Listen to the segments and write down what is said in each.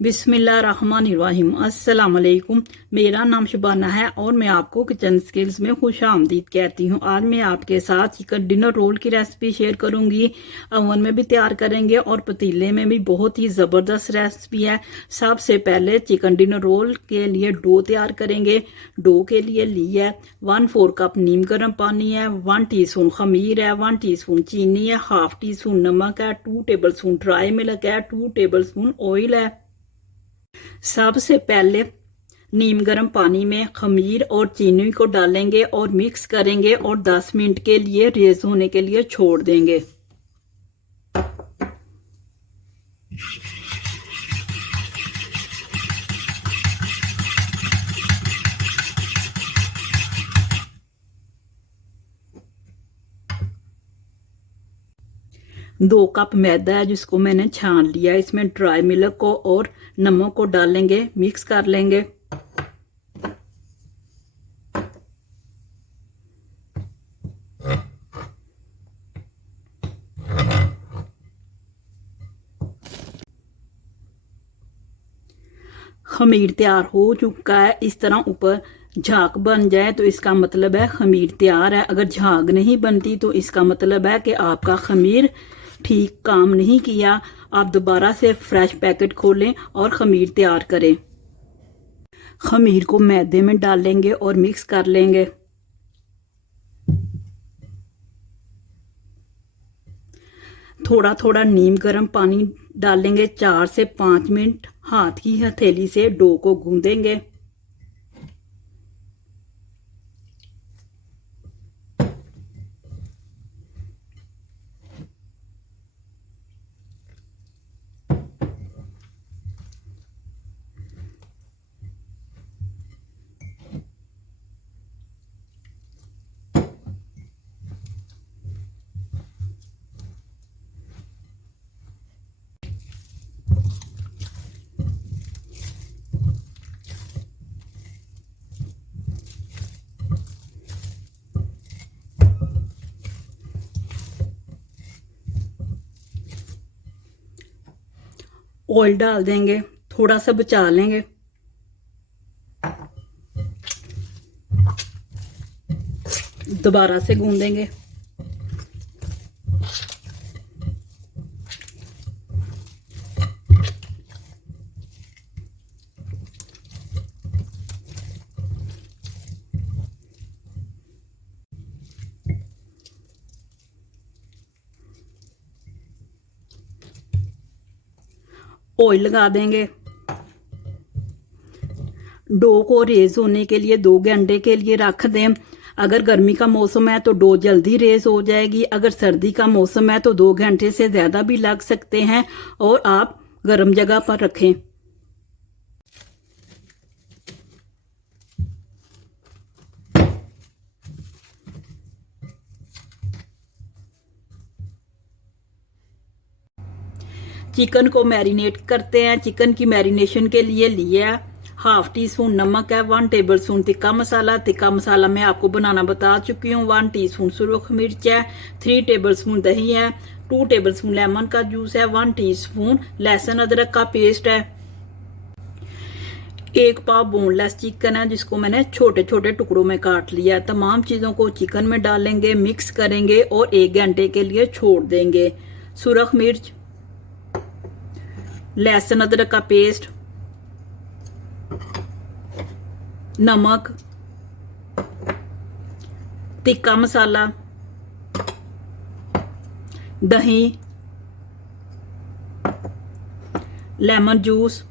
बिस्मिल्लाहिर्रहमानिर्रहीम। अस्सलाम वालेकुम। मेरा नाम शुबाना है और मैं आपको किचन स्किल्स में खुश आमदीद कहती हूँ। आज मैं आपके साथ चिकन डिनर रोल की रेसिपी शेयर करूँगी। ओवन में भी तैयार करेंगे और पतीले में भी। बहुत ही ज़बरदस्त रेसिपी है। सबसे पहले चिकन डिनर रोल के लिए डो तैयार करेंगे। डो के लिए लिया 1/4 कप नीम गर्म पानी है, 1 टीस्पून खमीर है, 1 टीस्पून चीनी है, हाफ टी स्पून नमक है, 2 टेबलस्पून ड्राई मिल्क है, 2 टेबलस्पून ऑयल है। सबसे पहले नीम गर्म पानी में खमीर और चीनी को डालेंगे और मिक्स करेंगे और 10 मिनट के लिए रेज होने के लिए छोड़ देंगे। दो कप मैदा है जिसको मैंने छान लिया। इसमें ड्राई मिल्क को और नमक को डालेंगे, मिक्स कर लेंगे। खमीर तैयार हो चुका है। इस तरह ऊपर झाग बन जाए तो इसका मतलब है खमीर तैयार है। अगर झाग नहीं बनती तो इसका मतलब है कि आपका खमीर ठीक काम नहीं किया। आप दोबारा से फ्रेश पैकेट खोलें और खमीर तैयार करें। खमीर को मैदे में डालेंगे और मिक्स कर लेंगे। थोड़ा थोड़ा नीम गर्म पानी डालेंगे। 4 से 5 मिनट हाथ की हथेली से डो को गूंदेंगे। ऑयल डाल देंगे, थोड़ा सा बचा लेंगे। दोबारा से गूंदेंगे। ऑयल लगा देंगे। डो को रेज होने के लिए 2 घंटे के लिए रख दें। अगर गर्मी का मौसम है तो डो जल्दी रेज हो जाएगी। अगर सर्दी का मौसम है तो 2 घंटे से ज़्यादा भी लग सकते हैं और आप गर्म जगह पर रखें। चिकन को मैरिनेट करते हैं। चिकन की मैरिनेशन के लिए लिया हाफ टी स्पून नमक है, 1 टेबल स्पून तिक्का मसाला। तिक्का मसाला मैं आपको बनाना बता चुकी हूँ। 1 टीस्पून सुरख मिर्च है, 3 टेबल स्पून दही है, 2 टेबल स्पून लेमन का जूस है, 1 टीस्पून लहसुन अदरक का पेस्ट है, 1 पाव बोनलेस चिकन है जिसको मैंने छोटे छोटे टुकड़ों में काट लिया। तमाम चीज़ों को चिकन में डालेंगे, मिक्स करेंगे और 1 घंटे के लिए छोड़ देंगे। सुरख मिर्च, लहसुन अदरक का पेस्ट, नमक, तिक्का मसाला, दही, लेमन जूस,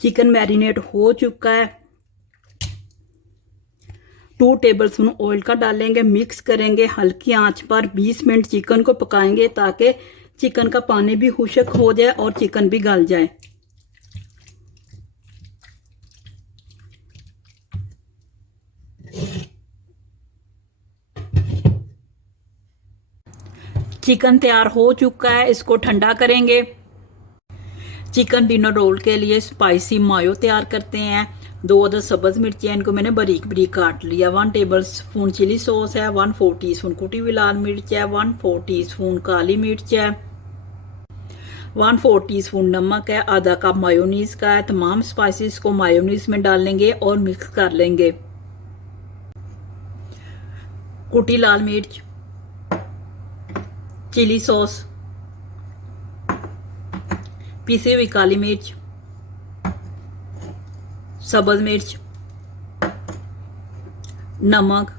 चिकन मैरिनेट हो चुका है। 2 टेबलस्पून ऑयल का डालेंगे, मिक्स करेंगे। हल्की आंच पर 20 मिनट चिकन को पकाएंगे ताकि चिकन का पानी भी खुश्क हो जाए और चिकन भी गल जाए। चिकन तैयार हो चुका है, इसको ठंडा करेंगे। चिकन डिनर रोल के लिए स्पाइसी मायो तैयार करते हैं। 2 अदद सब्ज मिर्ची है, इनको मैंने बारीक बारीक काट लिया। 1 टेबल स्पून चिली सॉस है। 1/4 टीस्पून कुटी हुई लाल मिर्च है। 1/4 टीस्पून काली मिर्च है। 1/4 टीस्पून नमक है। आधा कप मायोनीज का है। तमाम स्पाइसेस को मायोनीज में डाल लेंगे और मिक्स कर लेंगे। कुटी लाल मिर्च, चिली सॉस, पिसी हुई काली मिर्च, सब्ज मिर्च, नमक,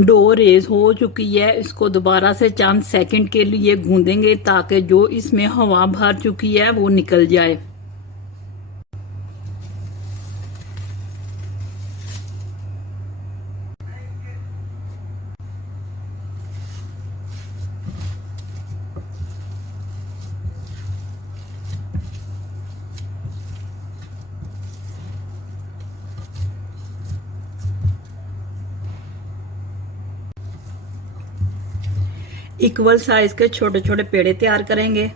डो रेज हो चुकी है। इसको दोबारा से चंद सेकंड के लिए गूंदेंगे ताकि जो इसमें हवा भर चुकी है वो निकल जाए। इक्वल साइज के छोटे छोटे पेड़े तैयार करेंगे।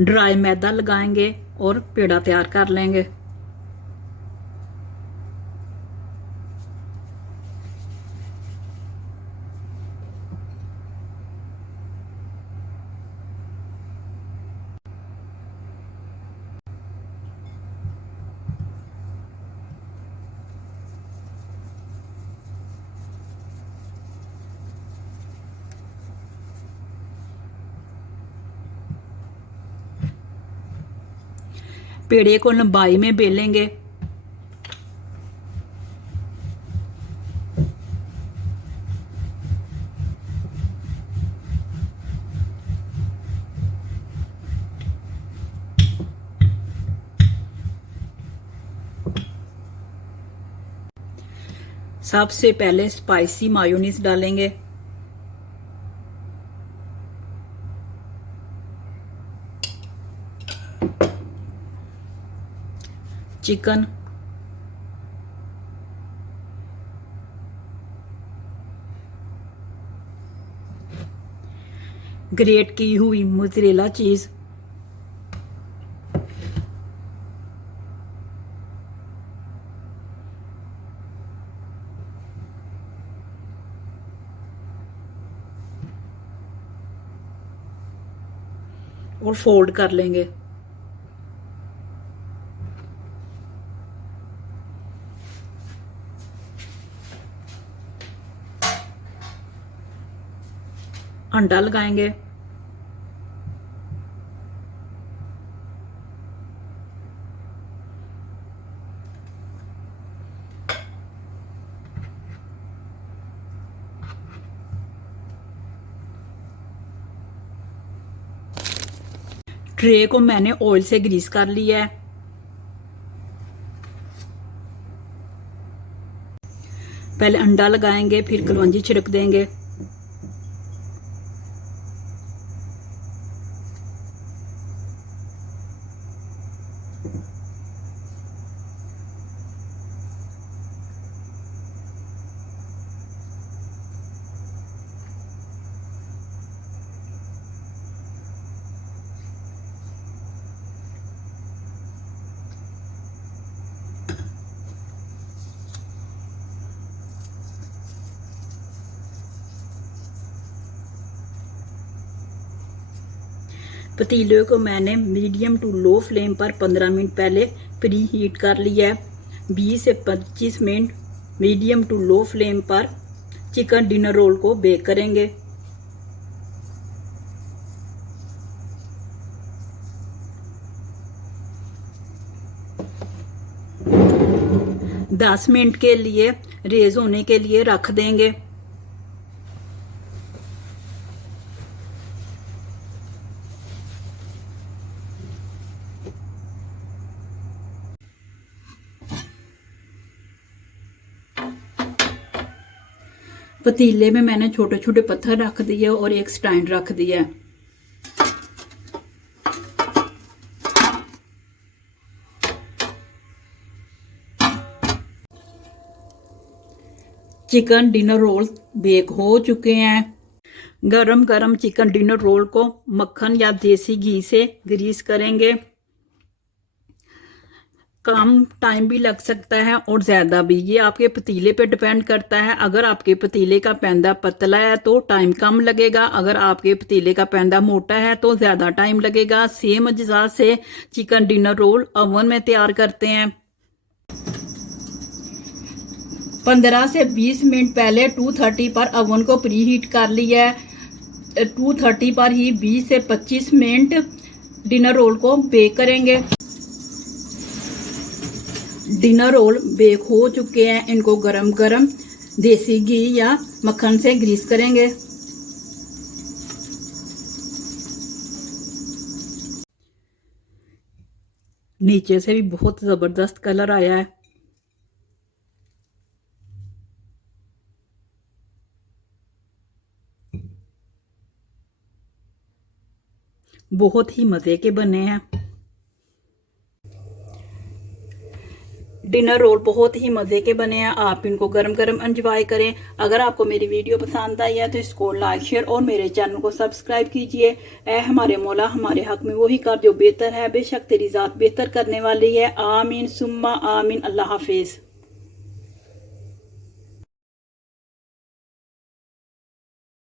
ड्राई मैदा लगाएंगे और पेड़ा तैयार कर लेंगे। पेड़े को लंबाई में बेलेंगे। सबसे पहले स्पाइसी मायोनीज डालेंगे। चिकन, ग्रेट की हुई मोज़रेला चीज, और फोल्ड कर लेंगे। अंडा लगाएंगे। ट्रे को मैंने ऑयल से ग्रीस कर लिया है। पहले अंडा लगाएंगे, फिर कलौंजी छिड़क देंगे। पतीले को मैंने मीडियम टू लो फ्लेम पर 15 मिनट पहले प्री हीट कर लिया है। 20 से 25 minute medium to low flame पर चिकन डिनर रोल को बेक करेंगे। दस मिनट के लिए रेज होने के लिए रख देंगे। पतीले में मैंने छोटे छोटे पत्थर रख दिए और एक स्टैंड रख दिया है। चिकन डिनर रोल बेक हो चुके हैं। गरम गरम चिकन डिनर रोल को मक्खन या देसी घी से ग्रीस करेंगे। कम टाइम भी लग सकता है और ज़्यादा भी, ये आपके पतीले पे डिपेंड करता है। अगर आपके पतीले का पैंदा पतला है तो टाइम कम लगेगा, अगर आपके पतीले का पैंदा मोटा है तो ज़्यादा टाइम लगेगा। सेम अज्जा से चिकन डिनर रोल ओवन में तैयार करते हैं। 15 से 20 मिनट पहले 230 पर ओवन को प्री हीट कर लिया है। 230 पर ही 20 से 25 मिनट डिनर रोल को बेक करेंगे। डिनर रोल बेक हो चुके हैं, इनको गरम गरम देसी घी या मक्खन से ग्रीस करेंगे। नीचे से भी बहुत जबरदस्त कलर आया है। बहुत ही मजे के बने हैं। डिनर रोल बहुत ही मज़े के बने हैं, आप इनको गरम गरम एंजॉय करें। अगर आपको मेरी वीडियो पसंद आई है तो इसको लाइक शेयर और मेरे चैनल को सब्सक्राइब कीजिए। ऐ हमारे मौला हमारे हक में वही कर जो बेहतर है, बेशक तेरी ज़ात बेहतर करने वाली है। आमीन सुम्मा आमीन। अल्लाह हाफिज़।